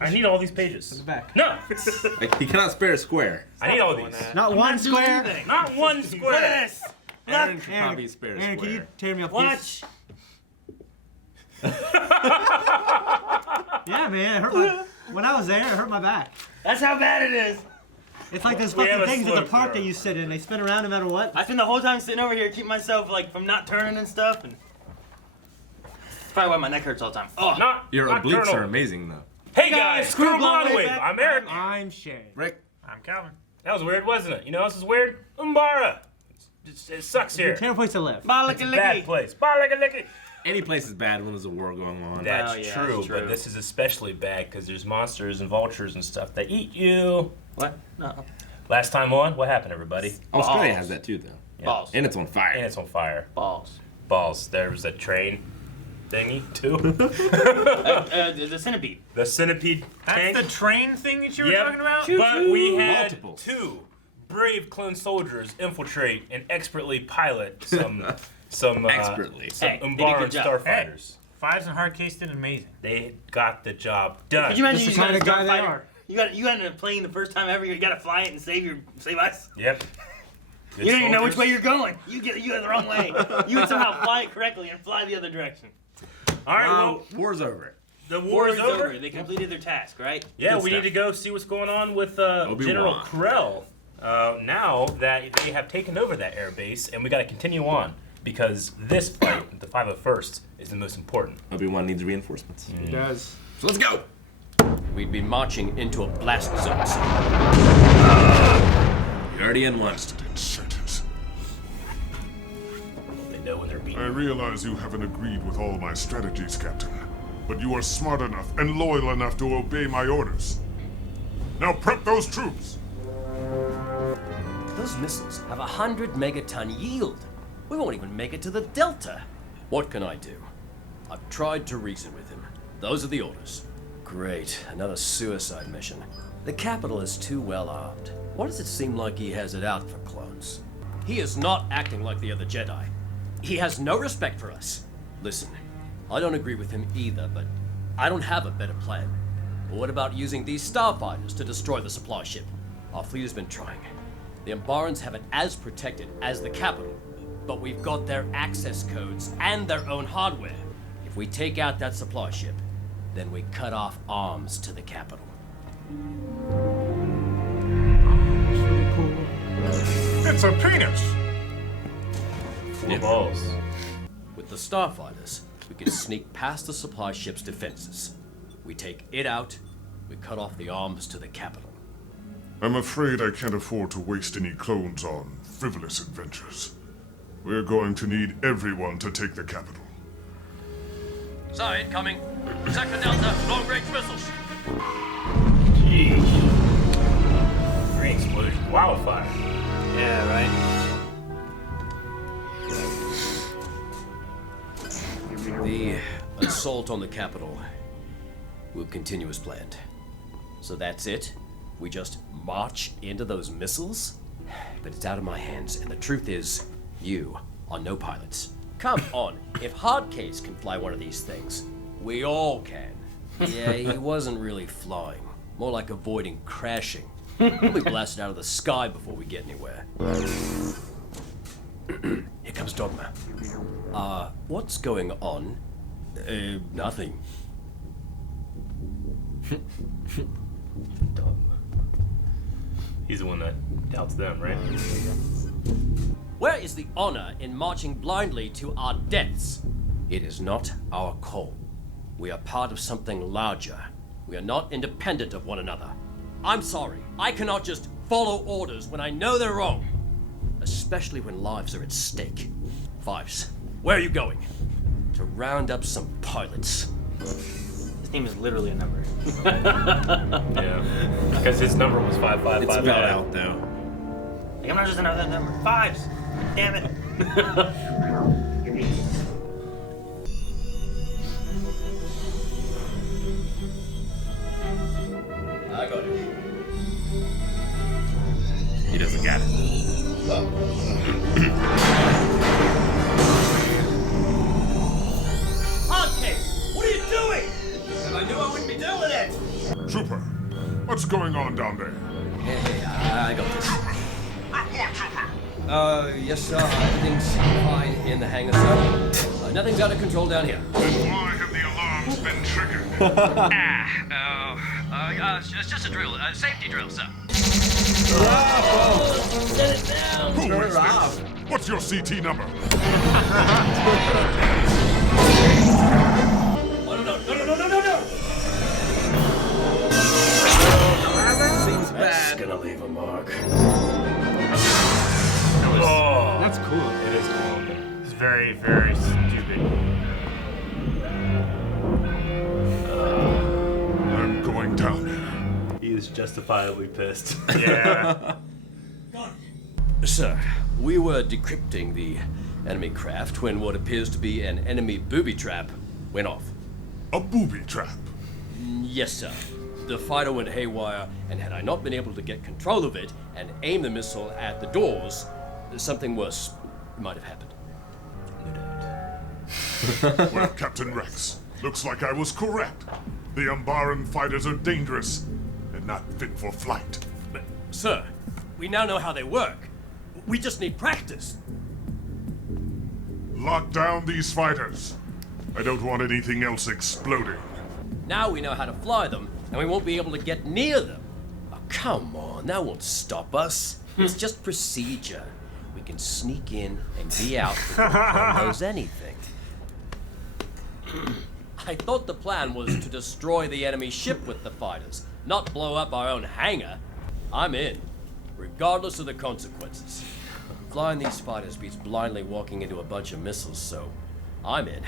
I need all these pages. In the back. No! Like, he cannot spare a square. I need all these. Not one square. Not one square! Yes. Aaron could probably spare a Aaron, square. can you tear me up? Watch. Yeah, man. It hurt my, when I was there, it hurt my back. That's how bad it is. It's like those We have fucking a things at the slope park there. that you sit in. They spin around no matter what. I spend the whole time sitting over here, keep myself like from not turning and stuff, and that's probably why my neck hurts all the time. Oh, Not Your obliques nocturnal. are amazing, though. Hey guys, Screw Screw Blonde Blonde Wave. Wave. I'm Eric. I'm Shay. Rick, I'm Calvin. That was weird, wasn't it? You know what else is weird? Umbara. It sucks here. Terrible place to live. It's a bad place. Bye-licky-licky. any place is bad when there's a war going on. That's Oh, yeah, true, that's true. but this is especially bad because there's monsters and vultures and stuff that eat you. What? No. Last time on, what happened, everybody? Australia Balls. has that too, though. Balls. And it's on fire. And it's on fire. Balls. Balls. There was a train thingy, too. The centipede. The centipede That's tank. the train thing that you were Yep. talking about? But we had Multiples. 2 brave clone soldiers infiltrate and expertly pilot some Expertly. some Hey, they did a Umbaran good job. starfighters. Fives and hard case did amazing. They got the job done. Could you imagine Just you the kind got a of guy they starfighter? are. You got in a plane the first time ever. You got to fly it and save us. Yep. Good You don't even know which soldiers. way you're going. You go the wrong way. You would somehow fly it correctly and fly the other direction. All right, well, War's over. the war is over. They completed their task, right? Yeah, Good we stuff. need to go see what's going on with Obi-Wan. General Krell. Now that they have taken over that air base, and we got to continue on because this fight, the 501st, is the most important. Obi-Wan needs reinforcements. It does. So let's go! We'd be marching into a blast zone. sir. You're already in one. They know when they're beaten. I realize you haven't agreed with all my strategies, Captain. But you are smart enough and loyal enough to obey my orders. Now prep those troops! Those missiles have 100 megaton yield. We won't even make it to the Delta. What can I do? I've tried to reason with him. Those are the orders. Great, another suicide mission. The capital is too well armed. Why does it seem like he has it out for clones? He is not acting like the other Jedi. He has no respect for us. Listen, I don't agree with him either, but I don't have a better plan. What about using these starfighters to destroy the supply ship? Our fleet has been trying. The Umbarans have it as protected as the capital, but we've got their access codes and their own hardware. If we take out that supply ship, then we cut off arms to the capital. It's a penis! Full of balls. With the starfighters, we can sneak past the supply ship's defenses. We take it out, we cut off the arms to the capital. I'm afraid I can't afford to waste any clones on frivolous adventures. We're going to need everyone to take the capital. Sorry, incoming. Sector Delta, long-range missiles. Jeez. Green explosion. Wildfire. Yeah, right. The assault on the capital will continue as planned. So that's it? We just march into those missiles? But it's out of my hands, and the truth is, you are no pilots. Come on, if Hardcase can fly one of these things, we all can. Yeah, he wasn't really flying. More like avoiding crashing. We'll be blasted out of the sky before we get anywhere. Here comes Dogma. What's going on? Nothing. He's the one that doubts them, right? Where is the honor in marching blindly to our deaths? It is not our call. We are part of something larger. We are not independent of one another. I'm sorry, I cannot just follow orders when I know they're wrong. Especially when lives are at stake. Fives, where are you going? To round up some pilots. His name is literally a number. Yeah. Because his number was 555. It's spelled out, though. Like, I'm not just another number. Fives. Damn it. I got it. He doesn't got it. Hardcase, what are you doing? If I knew I wouldn't be doing it. Trooper, what's going on down there? Hey, I got this. Yes, sir. Everything's fine in the hangar, sir. Nothing's out of control down here. Then why have the alarms been triggered? It's just a drill, safety drill, sir. Who is this? What's your CT number? No. Seems That's bad. gonna leave a mark. Oh, That's cool. it is cool. It's very, very stupid. I'm going down. He is justifiably pissed. Yeah. Sir, we were decrypting the enemy craft when what appears to be an enemy booby trap went off. A booby trap. Yes, sir. The fighter went haywire, and had I not been able to get control of it and aim the missile at the doors, something worse might have happened. Well, Captain Rex, looks like I was correct. The Umbaran fighters are dangerous and not fit for flight. But, sir, we now know how they work. We just need practice. Lock down these fighters. I don't want anything else exploding. Now we know how to fly them, and we won't be able to get near them. Oh, come on, that won't stop us. It's just procedure. We can sneak in and be out before Krell knows anything. I thought the plan was to destroy the enemy ship with the fighters, not blow up our own hangar. I'm in, regardless of the consequences. Flying these fighters beats blindly walking into a bunch of missiles, so I'm in.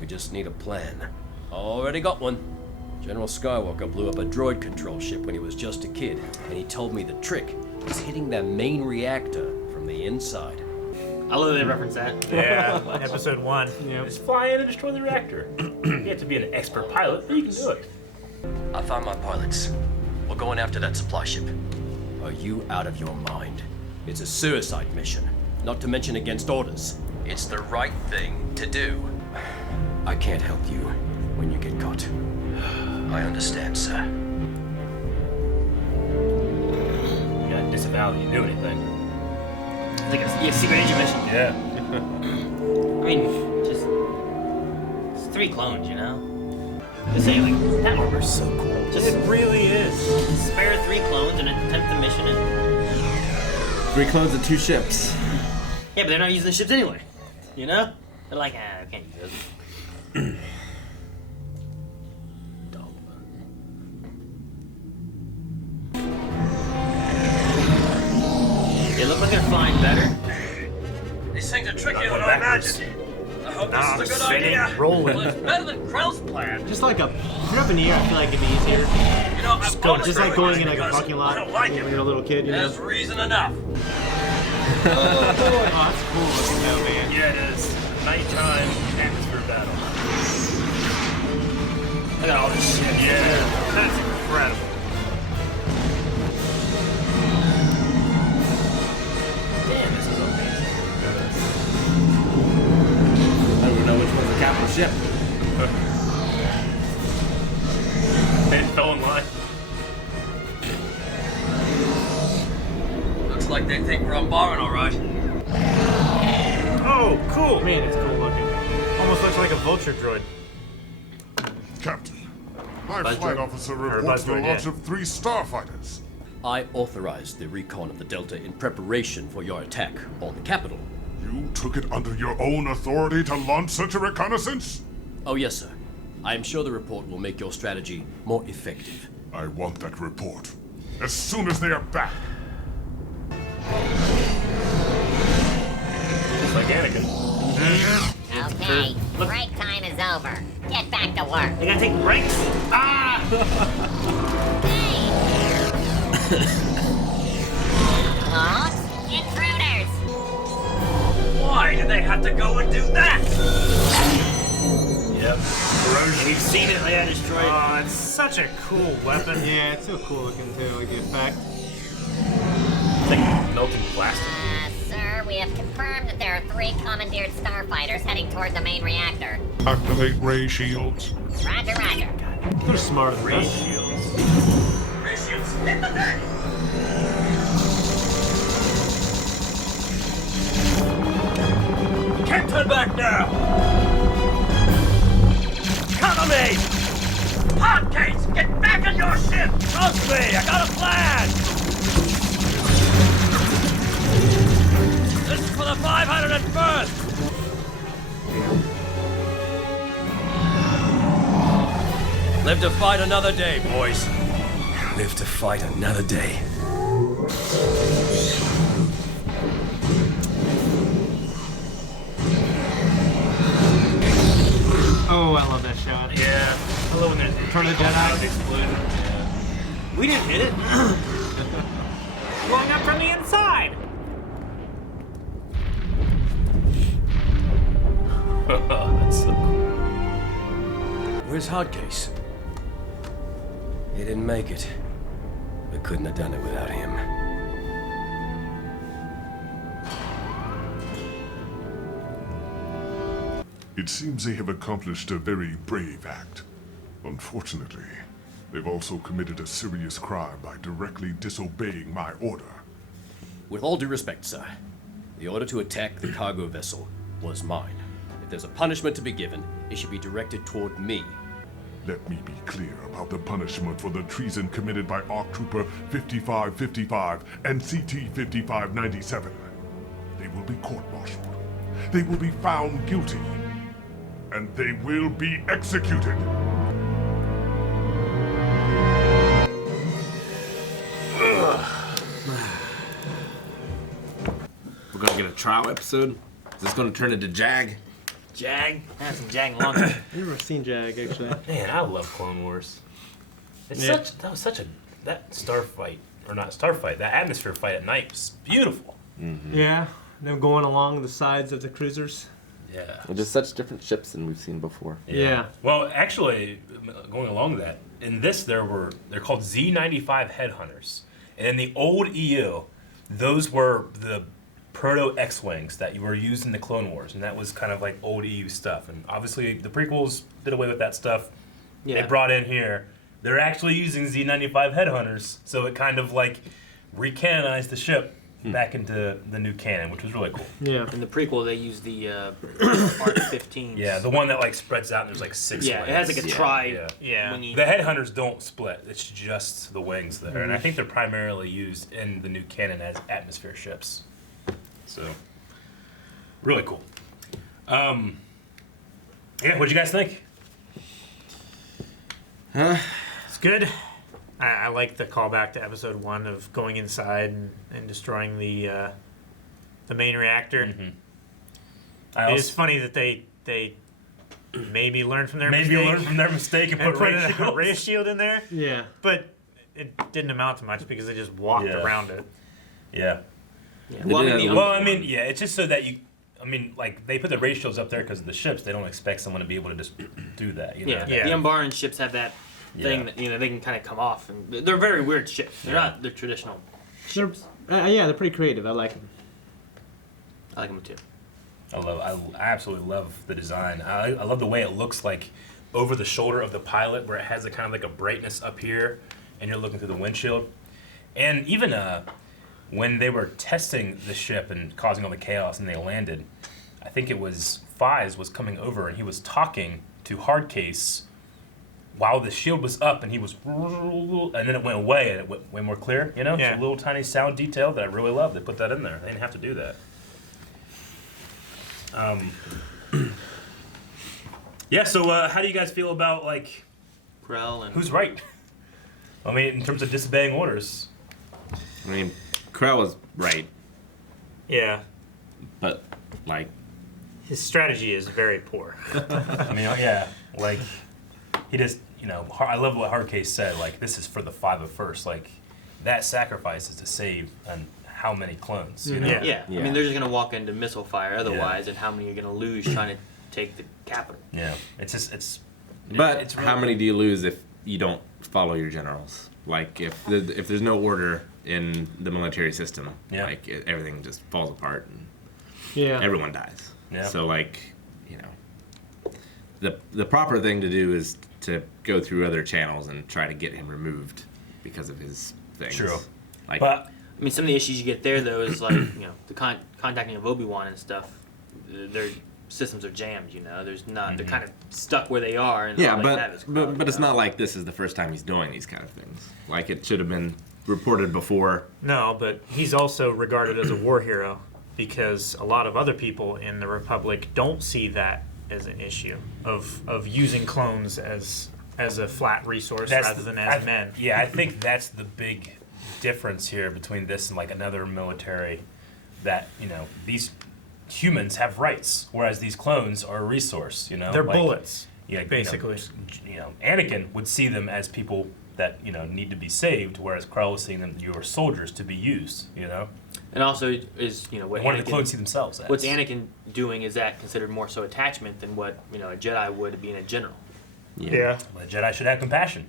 We just need a plan. Already got one. General Skywalker blew up a droid control ship when he was just a kid, and he told me the trick was hitting their main reactor from the inside. I love that they reference that. Yeah. Episode 1. Just fly in and destroy the reactor. You have to be an expert pilot, but you can do it. I found my pilots. We're going after that supply ship. Are you out of your mind? It's a suicide mission, not to mention against orders. It's the right thing to do. I can't help you when you get caught. I understand, sir. You gotta disavow that you do anything. It's like a secret agent mission. Yeah. I mean, just it's 3 clones, you know. Just saying, like that armor's so cool. Just It really is. spare 3 clones and attempt the mission. And 3 clones and 2 ships. yeah, but they're not using the ships anyway. You know? They're like, I can't use those. They look like they're flying better. These things are trickier than Going I backwards. imagined. I hope Nah, this is a good spinning, idea. rolling. Well, it's better than Krell's plan. Just like if you're up in the air, I feel like it'd be easier. You know, I'm only Just like doing going this in like a because parking lot I don't like when it. you're a little kid, you know? There's reason enough. Oh, that's cool looking though, man. Yeah, it is. Nighttime atmosphere battle. Look at all this shit. Yeah. That's incredible. Damn, this is amazing. I don't even know which one's the capital ship. They fell in line. Looks like they think we're on Baron, all right. Oh, cool. Man, it's cool looking. Almost looks like a vulture droid. Captain, my Buzz flight droid. officer Or reports buzz the droid, launch yeah. of 3 starfighters. I authorized the recon of the Delta in preparation for your attack on the capital. You took it under your own authority to launch such a reconnaissance? Oh, yes, sir. I am sure the report will make your strategy more effective. I want that report. As soon as they are back. Just like Anakin. Okay, break time is over. Get back to work. They gotta take breaks. Ah! Huh? Intruders! Why did they have to go and do that? Yep. Corrosion. We've seen it. Yeah, destroyed. Oh, it's such a cool weapon. Yeah, it's so cool looking too, like the effect. It's like melting plastic. Sir, we have confirmed that there are 3 commandeered starfighters heading toward the main reactor. Activate ray shields. Roger, roger. They're smarter than Ray us. shields. Spaceships, hit the deck! Can't turn back now! Cover me! Hardcase, get back on your ship! Trust me, I got a plan! This is for the 501st! Live to fight another day, boys. Live to fight another day. Oh, I love that shot. Yeah. I love when there's Return of the Jedi. explosion. We didn't hit it. Blowing up from the inside. That's so cool. Where's Hardcase? He didn't make it. We couldn't have done it without him. It seems they have accomplished a very brave act. Unfortunately, they've also committed a serious crime by directly disobeying my order. With all due respect, sir, the order to attack the cargo vessel was mine. If there's a punishment to be given, it should be directed toward me. Let me be clear about the punishment for the treason committed by ARC Trooper 5555 and CT 5597. They will be court-martialed. They will be found guilty. And they will be executed. We're gonna get a trial episode. Is this gonna turn into Jag? Jag? I haven't seen Jag in a long time. I've never seen Jag, actually. Man, I love Clone Wars. It's Yeah. that was such a that starfight or not starfight, that atmosphere fight at night was beautiful. Yeah, them going along the sides of the cruisers. Yeah. They're just such different ships than we've seen before. Yeah. Well, actually, going along with that, in this they're called Z-95 headhunters, and in the old EU, those were the proto X-wings that were used in the Clone Wars, and that was kind of like old EU stuff. And obviously, the prequels did away with that stuff. Yeah. They brought in here. They're actually using Z-95 headhunters, so it kind of like recanonized the ship back into the new canon, which was really cool. Yeah. In the prequel, they used the ARC-15s. Yeah, the one that like spreads out and there's like 6 Yeah, wings. it has like a tri. Yeah. Yeah. wingy. The headhunters don't split. It's just the wings there, and I think they're primarily used in the new canon as atmosphere ships. So, really cool. Yeah, what'd you guys think? It's good. I like the callback to episode 1 of going inside and destroying the main reactor. It's funny that they maybe learned from their mistake. And And put put ray a shields. ray shield in there. Yeah. But it didn't amount to much because they just walked Yeah. around it. Yeah. Yeah. They Well, did I mean, have- the Well, I mean, yeah, it's just so that you. I mean, like they put the ray shields up there because of the ships. They don't expect someone to be able to just do that. You know? yeah, Yeah. the Umbaran ships have that thing Yeah. that they can kind of come off, and they're very weird ships. They're not the traditional. They're, yeah, they're pretty creative. I like them. I like them too. I absolutely love the design. I love the way it looks like over the shoulder of the pilot, where it has a kind of like a brightness up here, and you're looking through the windshield. And even when they were testing the ship and causing all the chaos, and they landed, I think it was Fives was coming over, and he was talking to Hardcase while the shield was up, and he was, and then it went away, and it went way more clear. You know, Yeah. it's a little tiny sound detail that I really love. They put that in there. They didn't have to do that. Yeah, so how do you guys feel about, like, Krell and who's right? I mean, in terms of disobeying orders. I mean, Krell was right, Yeah. but like, His strategy is very poor. I mean, yeah, like, he just, you know, I love what Hardcase said, like, this is for the 501st. Like, that sacrifice is to save how many clones, you know? Yeah. yeah. I Yeah. mean, they're just gonna walk into missile fire otherwise, and how many you're gonna lose trying to take the capital? Yeah, it's just, but it's really how many do you lose if you don't follow your generals? Like, if there's no order in the military system, Yeah. like everything just falls apart and Yeah. everyone dies. Yeah. So like, you know, the proper thing to do is to go through other channels and try to get him removed. because of his things. True. Like, But I mean, some of the issues you get there though is like the contacting of Obi-Wan and stuff. Their systems are jammed. There's not. They're kind of stuck where they are. And yeah, all they have is Krell, but it's not like this is the first time he's doing these kind of things. Like, it should have been reported before. No, but he's also regarded as a war hero because a lot of other people in the Republic don't see that as an issue of using clones as a flat resource rather than as men. Yeah, I think that's the big difference here between this and like another military that, these humans have rights, whereas these clones are a resource, They're like, bullets, yeah, basically. Anakin would see them as people that, need to be saved, whereas Krell was seeing them, you are soldiers to be used, And also is what What do Anakin, the clones see themselves as? what's Anakin doing is that considered more so attachment than what a Jedi would being a general. Yeah. Well, the Jedi should have compassion.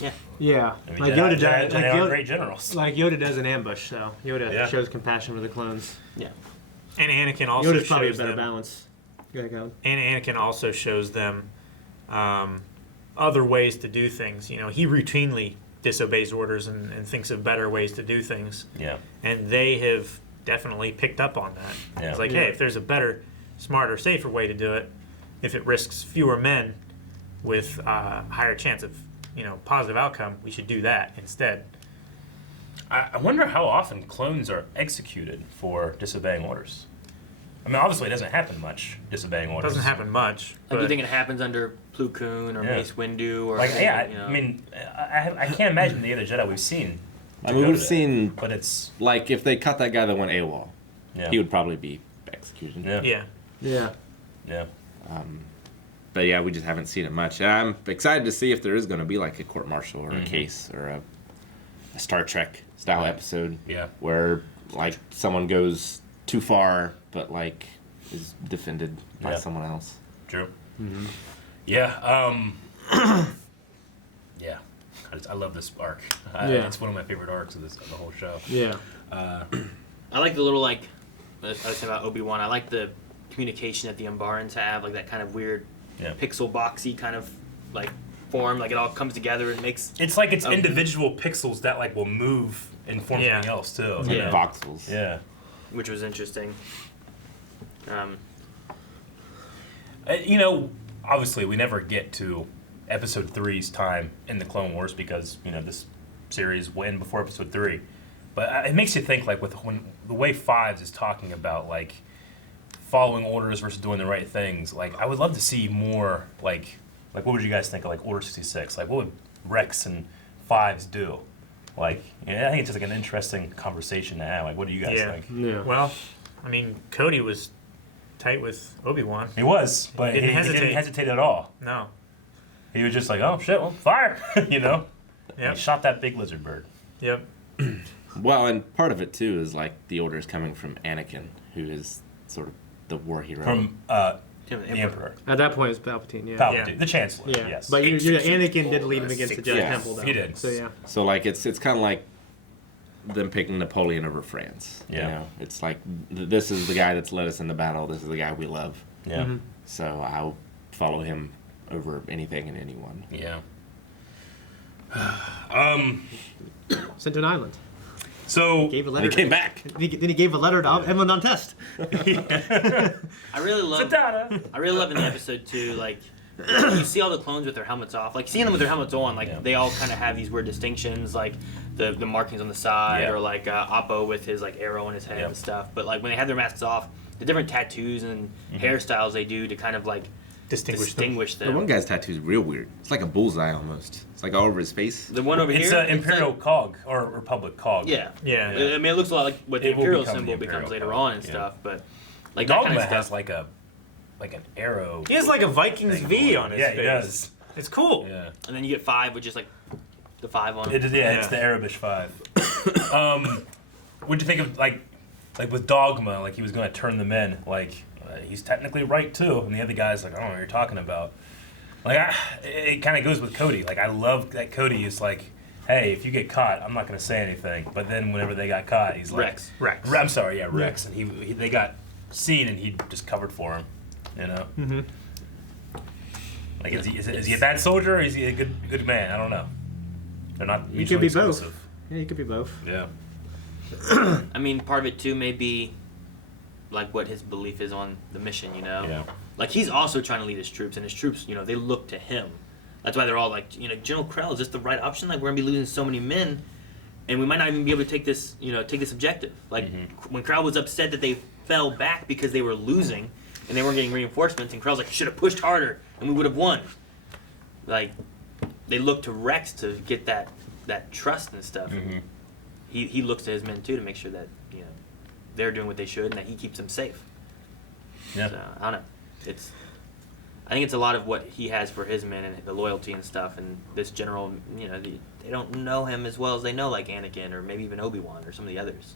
Yeah. Yeah. I mean, Like Jedi, Yoda, Jedi, does, Jedi like, are Yoda, great generals. like Yoda does an ambush, so Yoda Yeah. shows compassion for the clones. Yeah. And Anakin also Yoda's probably a shows better them, balance. Go. and Anakin also shows them other ways to do things. He routinely disobeys orders and thinks of better ways to do things. Yeah. And they have definitely picked up on that. Yeah. It's like, hey, if there's a better, smarter, safer way to do it, if it risks fewer men with a higher chance of, positive outcome, we should do that instead. I wonder how often clones are executed for disobeying orders. I mean, obviously, it doesn't happen much, disobeying It orders. doesn't happen much. Like, But you think it happens under Plo Koon or Yeah. Mace Windu or Like, yeah, you know. I mean, I can't imagine the other Jedi we've seen. I to mean, go we've to that. seen, But it's, like, if they cut that guy that went AWOL, yeah. he would probably be executed. Yeah. Yeah. Yeah. Yeah. But yeah, we just haven't seen it much. And I'm excited to see if there is going to be like a court martial or a case or a Star Trek style episode. Yeah. Where like someone goes too far, but like is defended by Yeah. someone else. True. Yeah. Yeah. I love this arc. Yeah. It's one of my favorite arcs of the whole show. Yeah. I like the little I was saying about Obi-Wan. I like the communication that the Umbarans have, like that kind of weird Yeah. pixel boxy kind of like form. Like it all comes together and makes. It's like it's individual pixels that like will move and form Yeah. something else too. Like you know? voxels. Yeah. Which was interesting. Obviously we never get to episode 3's time in the Clone Wars because, this series will end before episode 3. But it makes you think, like, when the way Fives is talking about, like, following orders versus doing the right things, like, I would love to see more, like what would you guys think of, like, Order 66? Like, what would Rex and Fives do? Like, I think it's just, like, an interesting conversation to have. Like, what do you guys think? Yeah. Well, I mean, Cody was tight with Obi-Wan. He was, but he Didn't didn't hesitate. hesitate at all. No. He was just like, oh, shit, well, fire, Yep. He shot that big lizard bird. Yep. Well, and part of it too is like the orders coming from Anakin, who is sort of the war hero. From The the Emperor. At that point, it's Palpatine. Yeah. Palpatine, Yeah. the Chancellor, Yeah. yes. But Anakin did lead him against the Jedi Yeah. Temple, though. He did. So yeah. So like it's kind of like them picking Napoleon over France. Yeah. You know, it's like this is the guy that's led us into battle. This is the guy we love. Yeah. So I'll follow him over anything and anyone. Yeah. Sent to an island. So, Gave a And letter. he came back. Then he gave a letter to Emlyn on test. I really love. Zatanna. I really love in the episode too, like you see all the clones with their helmets off. Like seeing them with their helmets on, like Yeah. they all kind of have these weird distinctions, like the markings on the side, Yeah. or like Oppo with his like arrow in his head Yep. and stuff. But like when they have their masks off, the different tattoos and hairstyles they do to kind of like Distinguish distingush The them. one guy's tattoo is real weird. It's like a bullseye almost. It's like all over his face. The one over It's here, an Imperial cog, or Republic cog. Yeah, Yeah. I mean, it looks a lot like what the It will Imperial become the symbol Imperial becomes later cog, on and yeah. stuff. But like that Dogma kind of has stuff. like an arrow. He has like a Vikings thing V going. on his Yeah, face. he does. It's cool. Yeah. And then you get 5, which is like the 5 on. It is, yeah, it's the Arabish 5. What'd you think of like with Dogma? Like he was going to turn them in. Like he's technically right too, and the other guy's like, I don't know what you're talking about. Like it kind of goes with Cody. Like I love that Cody is like, hey, if you get caught, I'm not going to say anything. But then whenever they got caught, he's like, Rex. I'm sorry, yeah, Rex, and he they got seen, and he just covered for him. You know. Mm-hmm. Like is he a bad soldier or is he a good man? I don't know. They're not You mutually could be both. exclusive. Yeah, you could be both. Yeah. I mean, part of it too may be like what his belief is on the mission, you know? Yeah. Like he's also trying to lead his troops, and his troops, you know, they look to him. That's why they're all like, you know, General Krell, is this the right option? Like we're gonna be losing so many men, and we might not even be able to take this, you know, take this objective. Like when Krell was upset that they fell back because they were losing and they weren't getting reinforcements, and Krell's like, should have pushed harder and we would have won. Like they look to Rex to get that trust and stuff. Mm-hmm. He looks to his men too to make sure that, you know, they're doing what they should and that he keeps them safe. Yeah. So I don't know. I think it's a lot of what he has for his men and the loyalty and stuff. And this general, you know, they don't know him as well as they know like Anakin or maybe even Obi-Wan or some of the others.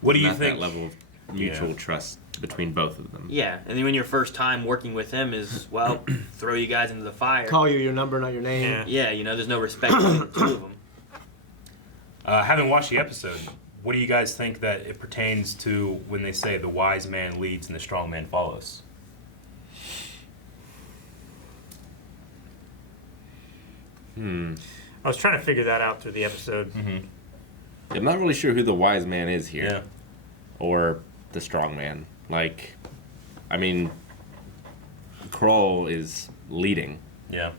What do you Not think? That level of mutual trust between both of them. Yeah, and then when your first time working with him is, well, throw you guys into the fire. Call you your number, not your name. Yeah. Yeah, you know, there's no respect between the two of them. Having watched the episode, what do you guys think that it pertains to when they say the wise man leads and the strong man follows? I was trying to figure that out through the episode. I'm not really sure who the wise man is here. Yeah. Or the strong man. Like, I mean, Krell is leading. Yeah.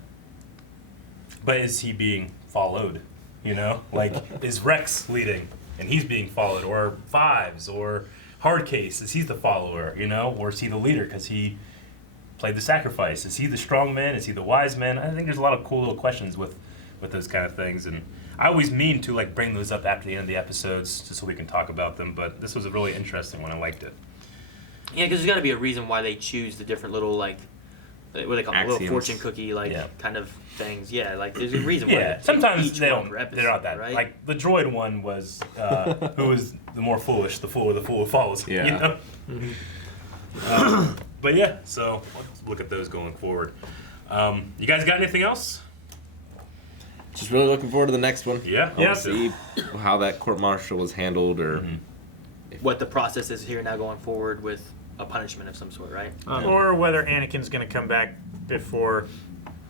But is he being followed? You know? Like, is Rex leading and he's being followed? Or Fives? Or Hardcase? Is he the follower? You know? Or is he the leader because he played the sacrifice? Is he the strong man? Is he the wise man? I think there's a lot of cool little questions with those kind of things. And I always mean to, like, bring those up after the end of the episodes just so we can talk about them. But this was a really interesting one. I liked it. Yeah, because there's got to be a reason why they choose the different little, like, what they call them, little Axioms. fortune cookie, like, Yeah. kind of things. Yeah, like, there's a reason why. Yeah, they take sometimes each they one don't. per episode, They're not that. right? Like the droid one was, who was the more foolish, the fool or the fool who follows. Yeah. You know? But yeah, so let's look at those going forward. You guys got anything else? Just really looking forward to the next one. Yeah. I want to see how that court-martial was handled, or What the process is here now going forward with a punishment of some sort, right? Or whether Anakin's going to come back before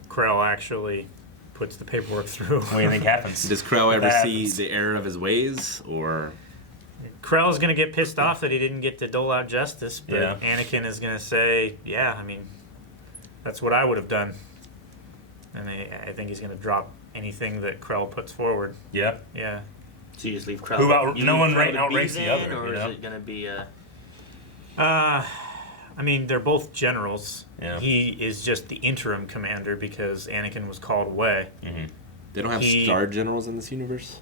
Krell actually puts the paperwork through. What do you think happens? does Krell ever That see happens. the error of his ways, or Krell's going to get pissed off that he didn't get to dole out justice, but Yeah. Anakin is going to say, yeah, I mean, that's what I would have done. And I think he's going to drop anything that Krell puts forward. Yeah. Yeah. So you just leave Krell. Who out- you no leave one Krell to outranks the Devising, other, or you know? is it going to be I mean, they're both generals. Yeah. He is just the interim commander because Anakin was called away. they don't have star generals in this universe?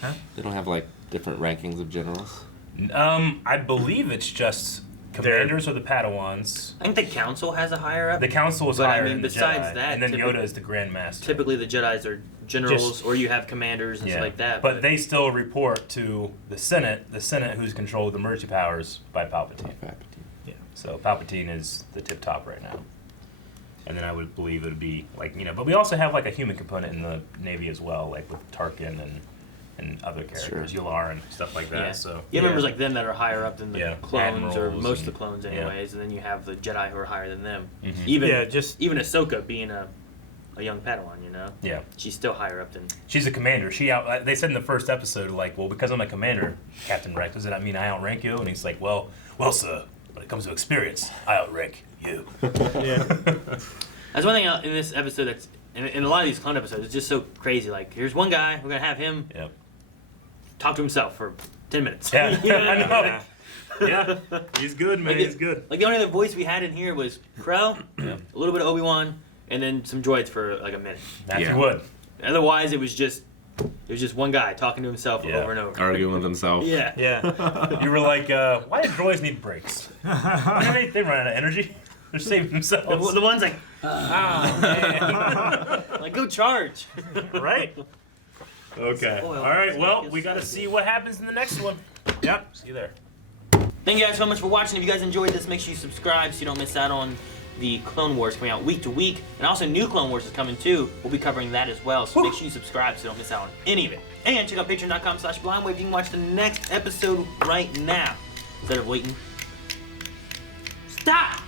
Huh? They don't have like different rankings of generals. I believe it's just commanders or the Padawans. I think the council has a higher up. The council is But, I higher mean, than the besides Jedi, that, and then typically- Yoda is the Grand Master. Typically, the Jedis are generals, Just- or you have commanders and stuff like that. But they still report to the Senate who's controlled the emergency powers by Palpatine. So Palpatine is the tip top right now. And then I would believe it would be like, you know, but we also have like a human component in the Navy as well, like with Tarkin and other characters, Yularen and stuff like that. Yeah. So You have members like them that are higher up than the Yeah, clones, or admirals most of and- the clones, yeah. anyways. And then you have the Jedi who are higher than them. Mhm. Even Yeah, just- even Ahsoka being a young Padawan, you know, yeah, she's still higher up than. she's a commander. They said in the first episode, like, well, because I'm a commander, Captain Rex, does that mean I outrank you? And he's like, well, sir, when it comes to experience, I outrank you. Yeah. That's one thing in this episode that's in a lot of these clone episodes. It's just so crazy. Like, here's one guy, we're gonna have him Yep. talk to himself for 10 minutes. Yeah, You know what I mean? know. Yeah, he's good, man. He's good. Like the only other voice we had in here was Krell, a little bit of Obi-Wan, and then some droids for like a minute. Matthew Yeah. Wood. Otherwise, it was just one guy talking to himself Yeah. over and over. Arguing with himself. Yeah. Yeah. You were like, why do droids need breaks? they run out of energy. They're saving themselves. The one's like, like go charge. Right? Okay. Spoiled. All right. Well, Feels we got to so see good. what happens in the next one. Yep. See you there. Thank you guys so much for watching. If you guys enjoyed this, make sure you subscribe so you don't miss out on the Clone Wars coming out week to week. And also new Clone Wars is coming too. We'll be covering that as well. So make sure you subscribe so you don't miss out on any of it. And check out patreon.com/blindwave. You can watch the next episode right now instead of waiting. Stop!